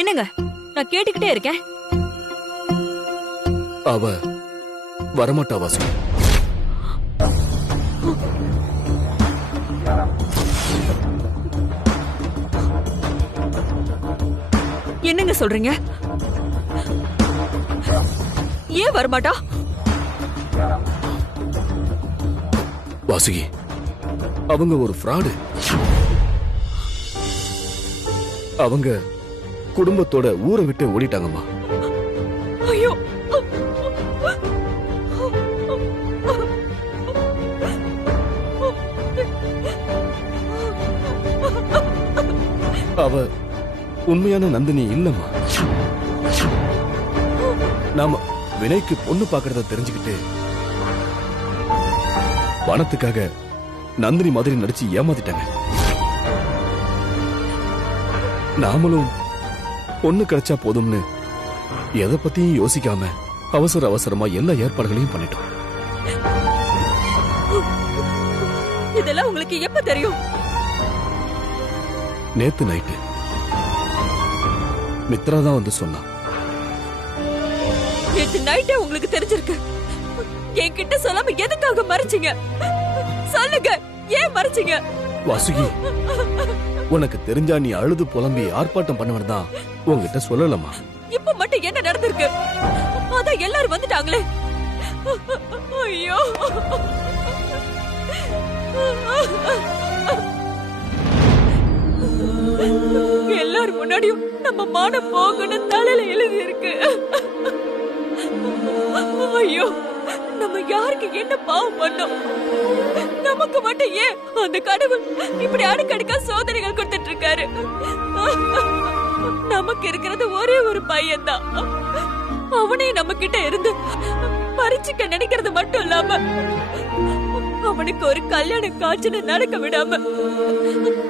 என்னங்க, நான் கேட்டுக்கிட்டே இருக்கேன். அவ வரமாட்டா வாசுகி. என்னங்க சொல்றீங்க? ஏன் வரமாட்டா? வாசுகி, அவங்க ஒரு ஃப்ராடு. அவங்க குடும்பத்தோட ஊரை விட்டு ஓடிட்டாங்கம்மா. ஐயோ, அவ உண்மையான நந்தினி இல்லம்மா. நாம வினைக்கு பொண்ணு பாக்குறத தெரிஞ்சுக்கிட்டு பணத்துக்காக நந்தினி மாதிரி நடிச்சு ஏமாத்திட்டாங்க. நாமளும் பொண்ணு கிடைச்சா போதும்னு எதை பத்தியும் யோசிக்காம அவசர அவசரமா எல்லா ஏற்பாடுகளையும் பண்ணிட்டோம். இதெல்லாம் உங்களுக்கு எப்ப தெரியும்? நேத்து நைட்டு மித்ரா தான் வந்து சொன்னா. நேத்து நைட்டே உங்களுக்கு தெரிஞ்சிருக்கு. என்கிட்ட சொல்லாம எதுக்காக மறைச்சீங்க? சொல்லுங்க, ஏன் மறைச்சீங்க? வாசுகி, உனக்கு தெரிஞ்சா நீ அழுது புலம்பி ஆர்ப்பாட்டம் பண்ணுவன் தான் உங்ககிட்ட சொல்லலமா. இப்ப மட்டும் என்ன நடந்திருக்கு? அதான் எல்லாரும் வந்துட்டாங்களே. ஐயோ, எல்லாரும் முன்னாடியும் நம்ம மானம் போகணும் தலையில எழுதி இருக்கு. ஐயோ, நம்ம யாருக்கு என்ன பாவம் பண்ணோம்? நமக்கு மட்டும் ஏன் அந்த கடவுள் இப்படி அடுக்கடுக்கா சோதனைகள் கொடுத்துட்டு இருக்காரு? நமக்கு இருக்கிறது ஒரே ஒரு பையன் தான். அவனே நம்ம கிட்ட இருந்து பறிச்சுக்க நினைக்கிறது மட்டும் இல்லாம அவனுக்கு ஒரு கல்யாண காட்சி நடக்க விடாம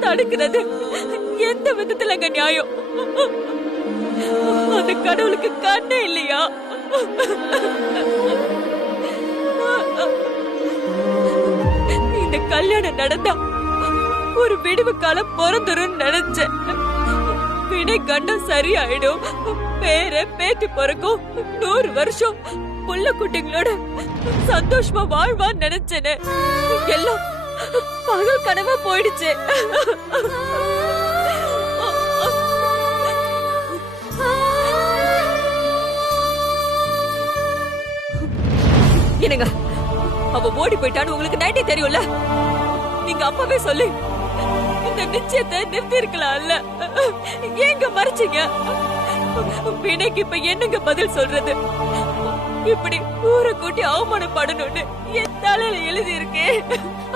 தடுக்கிறது எந்த விதத்துலங்க நியாயம்? அந்த கடவுளுக்கு கண்ணே இல்லையா? இந்த கல்யாணம் நடந்தா ஒரு விடுவு காலம் பிறந்துரும் நினைச்சேன். வினை கண்டம் சரியாயிடும், பேர பேத்தி பிறக்கும், 100 வருஷம் புள்ள குட்டிங்களோட சந்தோஷமா வாழ்வான்னு நினைச்சேன்னு எல்லாம் பகல் கனவா போயிடுச்சு. என்னங்க, அவ ஓடி போயிட்டான்னு உங்களுக்கு நைட்டே தெரியும்ல. நீங்க அப்பவே சொல்லி இந்த நிச்சயத்தை நிறுத்தி இருக்கலாம்ல. ஏங்க மறைச்சீங்க? வினைக்கு இப்ப என்னங்க பதில் சொல்றது? இப்படி ஊரை கூட்டி அவமானப்படணும்னு என் தலையில எழுதி இருக்கு.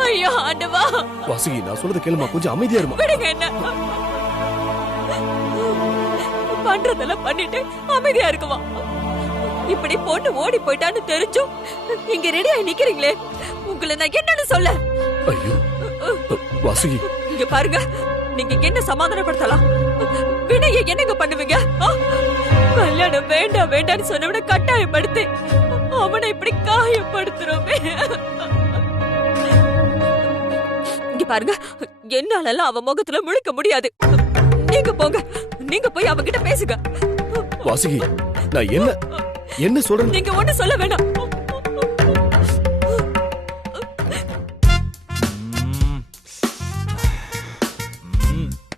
ஐயோ ஆண்டவா. வாசுகி, நான் சொல்றது கேளுமா, கொஞ்சம் அமைதியா இருமா. விடுங்க என்ன. பண்றதெல்லாம் பண்ணிட்டு அமைதியா இருக்குமா? இப்படி பொண்ணு ஓடி போயிட்டான்னு தெரிஞ்சும் இங்க ரெடியா நிக்கிறீங்களே, உங்களை நான் என்னன்னு சொல்ல? ஐயோ வாசுகி, இங்க பாருங்க, நீங்க என்ன சமாதானப்படுத்தலாம்? வினைய என்னங்க பண்ணுவீங்க? கல்யாணம் வேண்டாம் வேண்டான்னு சொன்னவன கட்டாயப்படுத்தி அவனை இப்படி காயப்படுத்துறோமே. இங்க பாருங்க, என்னால அவன் முகத்துல முழிக்க முடியாது. நீங்க போங்க, நீங்க போய் அவகிட்ட பேசுங்க. வாசுகி, நான் என்ன சொல்றேன்? நீங்க ஒண்ணு சொல்ல வேணாம்.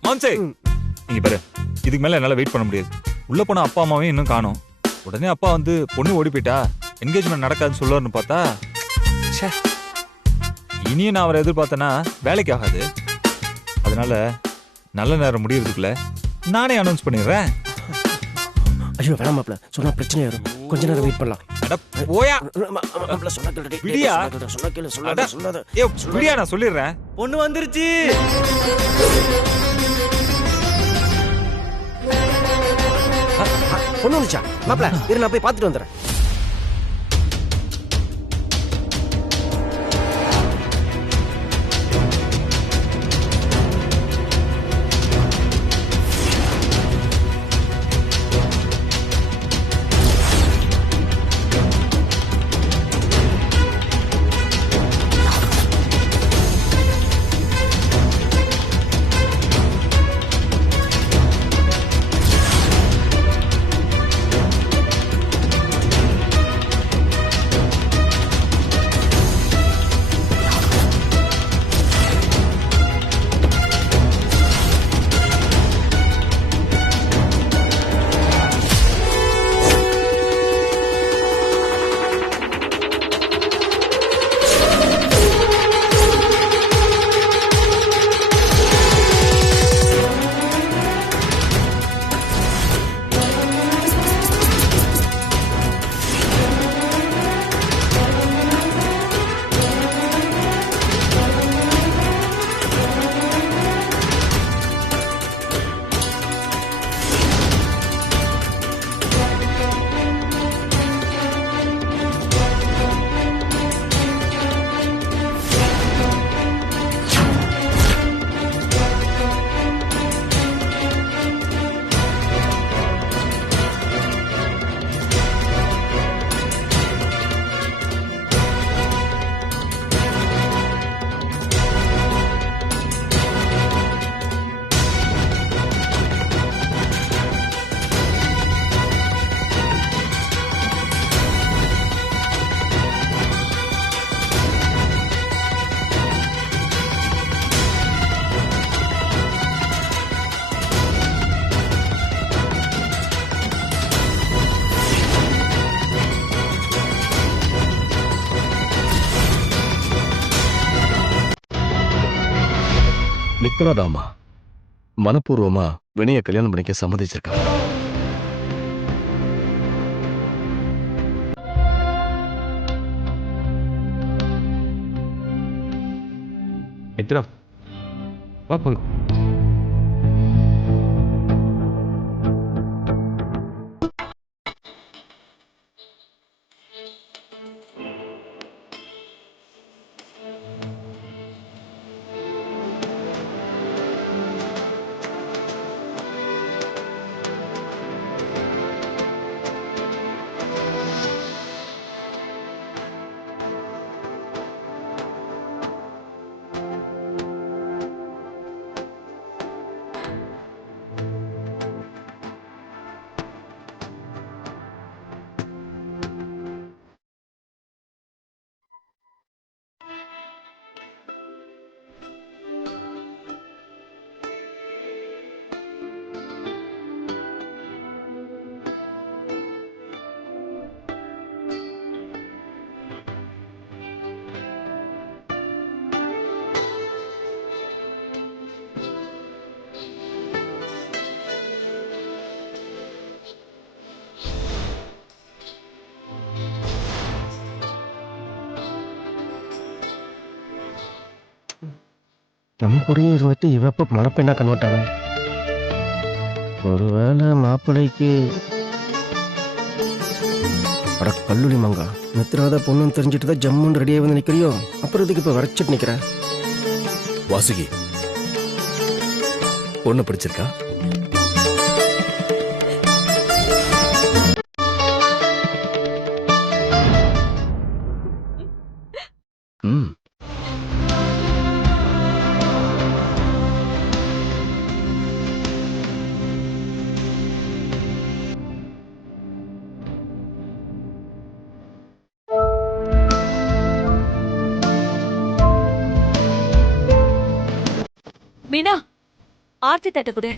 மாம்சே, இங்க பாரு, இதுக்கு மேல என்னால வெயிட் பண்ண முடியாது. உள்ள போன அப்பா அம்மாவையும் இன்னும் காணோம். உடனே அப்பா வந்து பொண்ணு ஓடி போயிட்டா என்கேஜ்மெண்ட் நடக்காதுன்னு சொல்லுவாருன்னு பார்த்தா, இனியும் நான் அவரை எதிர்பார்த்தேன்னா வேலைக்கு ஆகாது. அதனால நல்ல நேரம் முடியறதுக்குள்ள நானே அனௌன்ஸ் பண்ணிடுறேன். ஐயோ வேணாம் மாப்ள, சொன்னா பிரச்சனை வரும். கொஞ்ச நேரம் வெயிட் பண்ணலாம். அட போயா மாப்ள, சொன்னா கேளுடி. விடியா? சொன்னா கேளு, சொல்லாத. ஏய் விடியா, நான் சொல்லிடுறேன். பொண்ணு வந்துருச்சு. பொண்ணு வந்துச்சா? மாப்ள இரு, நான் போய் பார்த்துட்டு வந்துடுறேன். நிக்கலாதாமா மனப்பூர்வமா வினய கல்யாணம் பண்ணிக்க சம்மதிச்சிருக்கா. மித்ரா வா போங்க. நம்ம கூடயே இருந்துட்டு இவ எப்போ மணப்பெண்ணா கன்வெர்ட் ஆகும்? ஒருவேளை மாப்பிள்ளைக்கு அட கல்லூரி மங்கா மித்ராத பொண்ணுன்னு தெரிஞ்சுட்டு தான் ஜம்முன்னு ரெடியாக வந்து நிற்கிறியோ, அப்புறம் இதுக்கு இப்போ வரைச்சிட்டு நிற்கிற. வாசுகி பொண்ணு பிடிச்சிருக்கா? ம். மீனா, ஆர்த்தி தட்ட கொடு.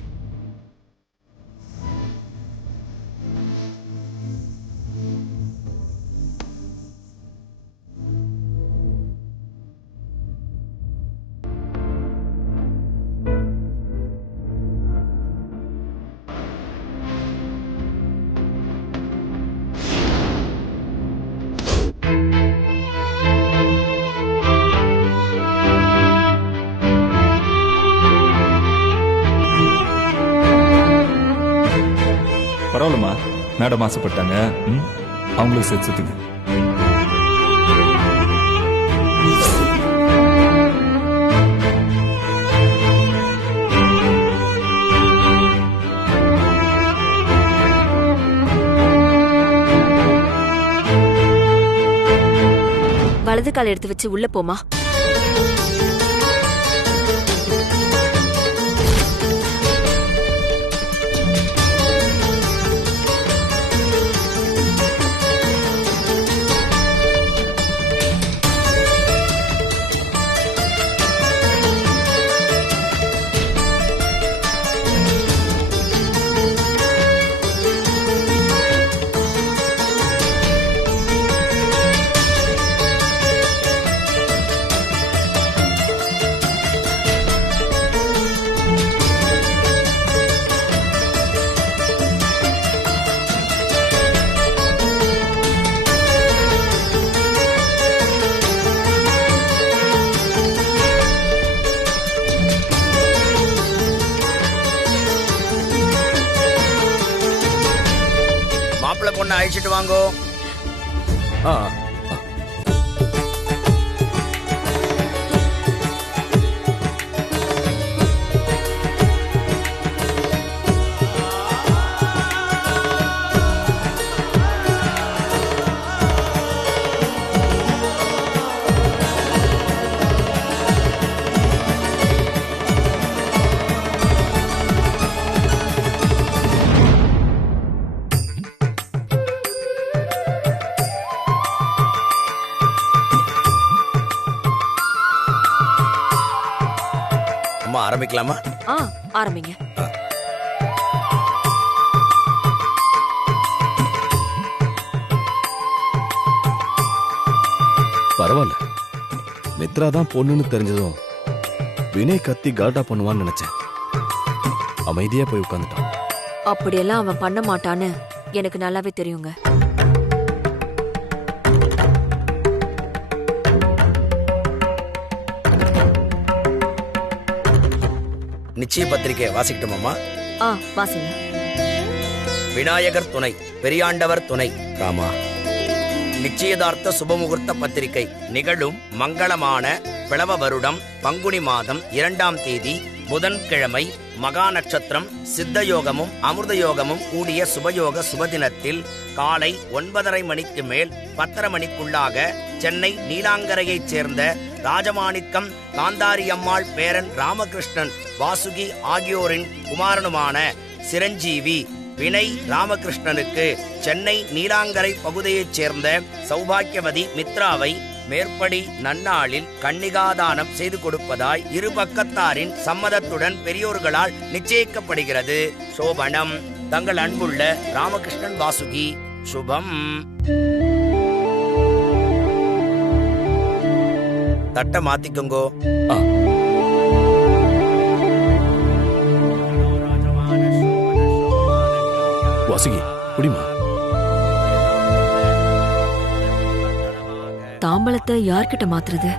பரவாயில்லம்மா, மேடம் ஆசைப்பட்டாங்க. அவங்களுக்கு சேர்த்து சுத்துங்க. வலது கால் எடுத்து வச்சு உள்ள போமா. பொண்ணை அழிச்சிட்டு வாங்கோ. ஆ ஆரம்பிக்கலாமா? ஆரம்பிங்க. பரவாயில்ல, மித்ரா தான் பொண்ணுன்னு தெரிஞ்சதும் வினய் கத்தி கலாட்டா பண்ணுவான்னு நினைச்சேன். அமைதியா போய் உட்கார்ந்துட்டான். அப்படியெல்லாம் அவன் பண்ண மாட்டான்னு எனக்கு நல்லாவே தெரியுங்க. நிச்சய பத்திரிகை வாசிக்கட்டுமாமா? வாசிங்க. விநாயகர் துணை, பெரியாண்டவர் துணை. ராமா. நிச்சயதார்த்த சுபமுகூர்த்த பத்திரிகை. நிகழும் மங்களமான பிளவ வருடம் பங்குனி மாதம் 2ஆம் தேதி புதன்கிழமை மகா நட்சத்திரம் சித்தயோகமும் அமிர்த யோகமும் கூடிய சுபயோக சுபதினத்தில் காலை 9:30 மணிக்கு மேல் 10:30 மணிக்குள்ளாக சென்னை நீலாங்கரையைச் சேர்ந்த ராஜமாணிக்கம் காந்தாரி அம்மாள் பேரன் ராமகிருஷ்ணன் வாசுகி ஆகியோரின் குமாரனுமான சிரஞ்சீவி வினய் ராமகிருஷ்ணனுக்கு சென்னை நீலாங்கரை பகுதியைச் சேர்ந்த சௌபாக்கியவதி மித்ராவை மேற்படி நன்னாளில் கன்னிகாதானம் செய்து கொடுப்பதாய் இரு பக்கத்தாரின் சம்மதத்துடன் பெரியோர்களால் நிச்சயிக்கப்படுகிறது. சோபனம். தங்கள் அன்புள்ள ராமகிருஷ்ணன் வாசுகி. சுபம். தட்ட மாத்திக்கோங்கோ. வாசுகி குடிமா. தாம்பலத்தை யார்கிட்ட மாத்துறது?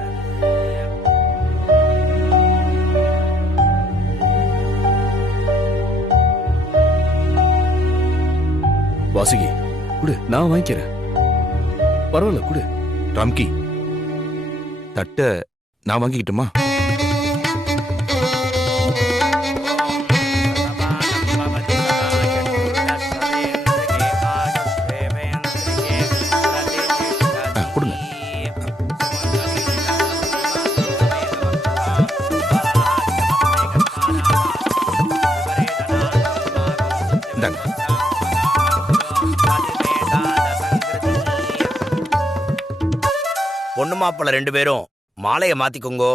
வாசுகி குடு, நான் வாங்கிக்கிறேன். பரவாயில்ல குடு. ராம்கி, தட்ட நான் வாங்கிக்கிட்டுமா? கொடுங்க. இந்தாங்க. பொண்ணு மாப்பிள்ள 2 பேரும் மாலைய மாத்திக்கோங்கோ.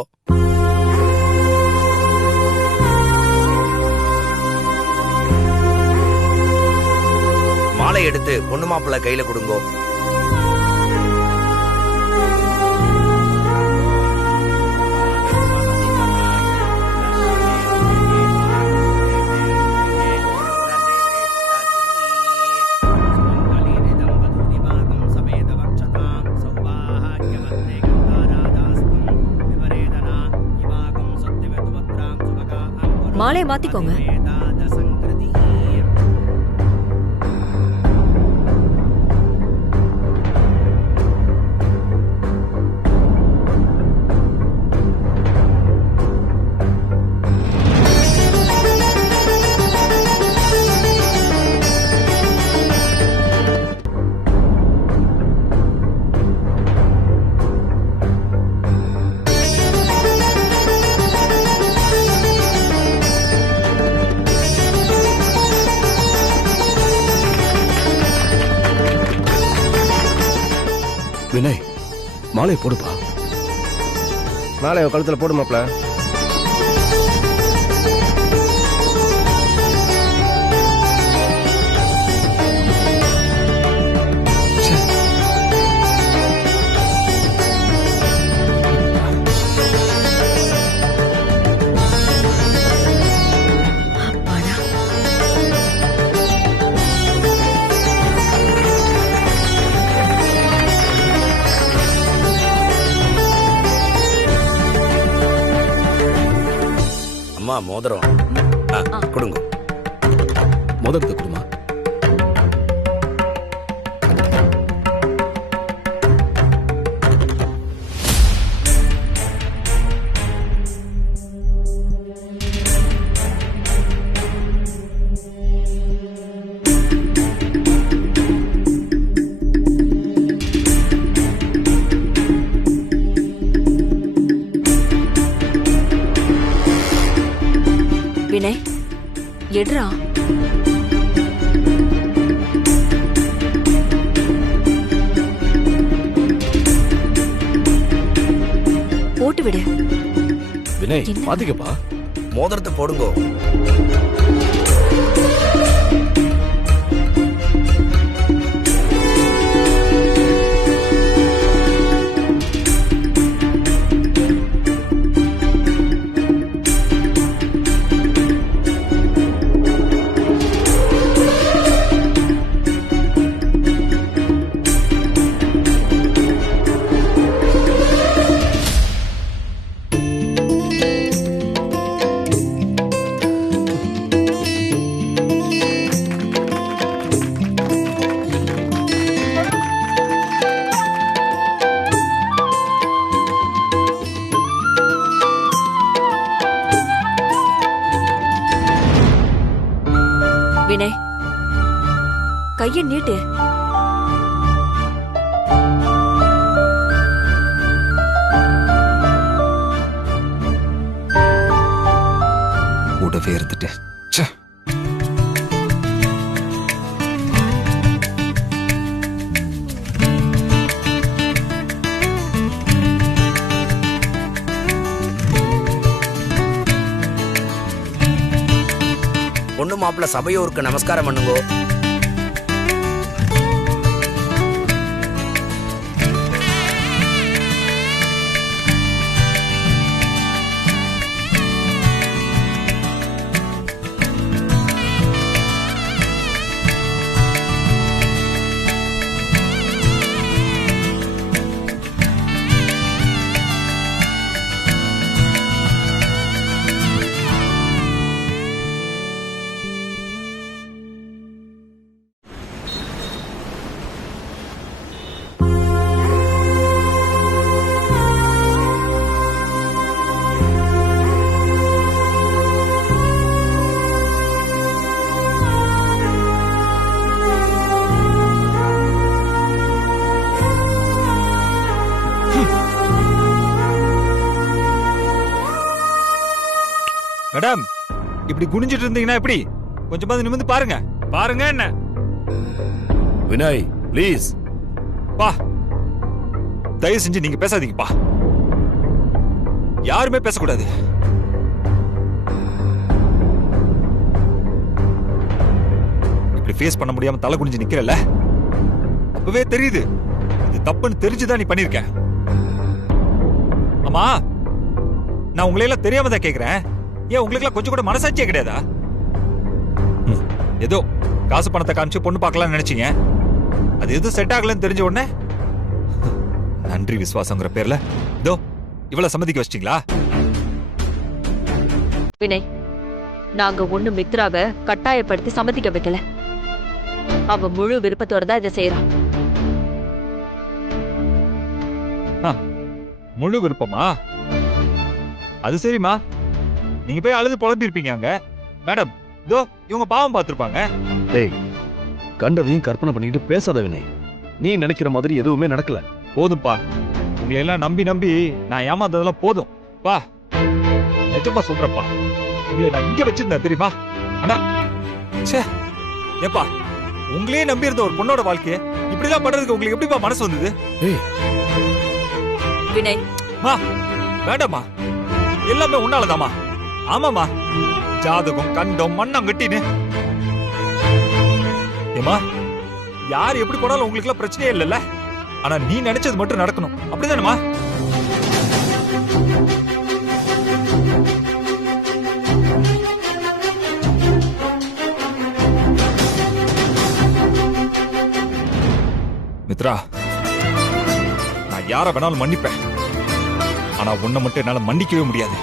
மாலை எடுத்து பொண்ணு மாப்பிள்ள கையில கொடுங்கோ. மாலையை மாத்திக்கோங்க. வினய், மாலை போடுப்பா. மாலை கழுத்துல போடு மாப்ள. மோதிரம் கொடுங்க. மோதிரத்தை கொடுமா. வினய், எடுறா. போட்டு விடு. வினய், பாத்துக்கப்பா. மோதிரத்தை போடுங்கோ. வினய், கைய நீட்டு. கூடவே இருந்துட்டு ச்சே. பொண்ணு மாப்பிள்ள சபையோருக்கு நமஸ்காரம் பண்ணுங்கோ. மேடம், இப்படி குனிஞ்சிட்டு இருந்தீங்கன்னா எப்படி? கொஞ்சமாவது நிமிர்ந்து பாருங்க. பாருங்க என்ன. வினய் ப்ளீஸ். பா, தயவு செஞ்சு நீங்க பேசாதீங்கப்பா. யாருமே பேசக்கூடாது. இப்படி ஃபேஸ் பண்ண முடியாம தலை குனிஞ்சு நிக்கிறல்ல, அப்பவே தெரியுது இது தப்புன்னு தெரிஞ்சுதான் நீ பண்ணிருக்க. ஆமா, நான் உங்களை எல்லாம் தெரியாம தான் கேக்குறேன். ஏன் உங்களுக்கு எல்லாம் கொஞ்சம் கூட மனசாட்சியே கிடையாதா? ஏதோ காசு பணத்தை காமிச்சு பொண்ணு பார்க்கலாம்னு நினைச்சீங்க. அது எதுவும் செட் ஆகலன்னு தெரிஞ்ச உடனே நன்றி விசுவாசங்கிற பேர்ல இதோ இவ்வளவு சம்மதிக்க வச்சிட்டீங்களா? வினய், நாங்க ஒண்ணு மித்ராவை கட்டாயப்படுத்தி சம்மதிக்க வைக்கல. அவ முழு விருப்பத்தோட தான் இதை செய்யறான். முழு விருப்பமா? அது சரிம்மா, நீங்க போய் அழுது புலம்பிருப்பீங்க அங்க. மேடம், இதோ இவங்க பாவம் பார்த்திருப்பாங்க. டேய், கண்டதையும் கற்பனை பண்ணிட்டு பேசாத வினய். நீ நினைக்கிற மாதிரி எதுவுமே நடக்கல. போதும்பா, உங்களை எல்லாம் நம்பி நம்பி நான் ஏமாந்ததெல்லாம் போதும் பா. நிஜமா சொல்றப்பா, உங்களை நான் இங்க வச்சிருந்தேன் தெரியுமா? ஆனா ச்சே, ஏப்பா, உங்களே நம்பி இருந்த ஒரு பொண்ணோட வாழ்க்கைய இப்படிலாம் பண்றதுக்கு உங்களுக்கு எப்படிப்பா மனசு வந்தது? வினய், மா வேண்டாமா, எல்லாமே உன்னாலதாமா. ஆமாமா, ஜாதகம் கண்டம் மண்ணாங்கட்டின்னு. ஏமா, யார் எப்படி போனாலும் உங்களுக்கு எல்லாம் பிரச்சனையே இல்லைல்ல. ஆனா நீ நினைச்சது மட்டும் நடக்கணும், அப்படிதானமா? மித்ரா, நான் யார வேணாலும் மன்னிப்பேன். ஆனா உன்னை மட்டும் என்னால மன்னிக்கவே முடியாது.